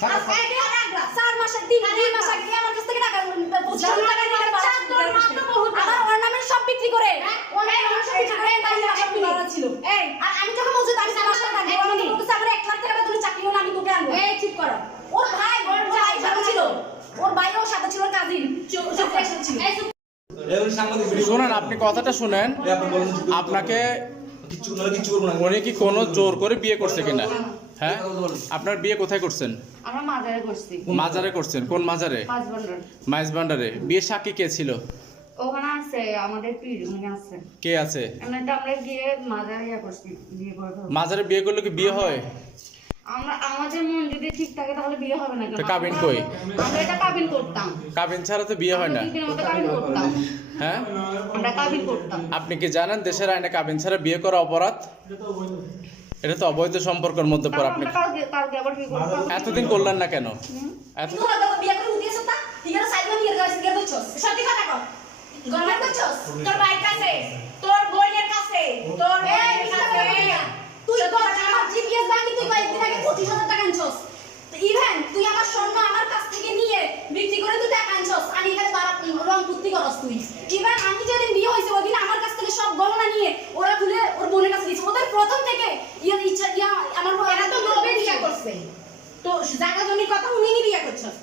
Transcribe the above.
4 মাসের 3 মাস আগে আমার কাছ থেকে টাকা 25 টাকা নিয়ে তোর মা তো বহুত আমার অর্নামেন্ট সব বিক্রি করে অর্নামেন্ট সব বিক্রি করে তাই আমার বিক্রি ছিল এই আর আমি যখন মজুদ আমি 4 মাস টাকা দিব আমি বলছি আমার 1 লাখ টাকা বেতনে চাকরি হলো আমি তোকে আনবো এই চুপ করো ওর ভাই সাথে ছিল ওর ভাইও সাথে ছিল কাজিন ছিল শুনেন আপনি কথাটা শুনেন আপনাকে উনি কি কোনো জোর করে বিয়ে করছে কিনা হ্যাঁ আপনার বিয়ে কোথায় করছেন আমরা মাজারে করছি মাজারে করছেন কোন মাজারে মাইজ ভান্ডারে বিয়ে সাক্ষী কে ছিল ওখানে আছে আমাদের পীর উনি আছে কে আছে এমনিতে আমরা গিয়ে মাজারে করছি বিয়ে করব মাজারে বিয়ে করলে কি বিয়ে হয় আমরা আমাদের মন যদি ঠিক থাকে তাহলে বিয়ে হবে না তো কাবিন কই আমরা এটা কাবিন করতাম কাবিন ছাড়া তো বিয়ে হয় না কাবিন করতাম হ্যাঁ আমরা কাবিন করতাম আপনি কি জানেন দেশের আইনে কাবিন ছাড়া বিয়ে করা অপরাধ এটা তো অবৈধ সম্পর্কের মধ্যে পড়ে আপনি কালকে আবার বিয়ে করব এতদিন করলেন না কেন এত তুই তো বিয়ে করে উঠিয়েছ তা ঠিক আছে সাইড নিয়ে গেছিস গিয়ে বলছস সত্যি কথা কর গরমের করছস তোর ভাইয়ের কাছে তোর বোনের কাছে তোর এই কাছে তুই তো আমার জিপিএস ভাঙি তুই কয়েকদিন আগে 25,000 টাকা আনছস তো ইভেন তুই আমার স্বর্ণ আমার কাছ থেকে নিয়ে বিক্রি করে তুই টাকা আনছস আমি এখানে বারাত রং পুত্তি করস তুই ইভেন আমি যেদিন বিয়ে হইছে ওই দিন আমার কাছ থেকে সব গহনা নিয়ে ওরা খুলে ওর বোনের কাছে দিয়েছে ওদের প্রথম থেকে ইচ্ছা আমার এরা তো লোভে বিয়ে করছে তো জায়গা জমির কথা উনি বিয়ে করছস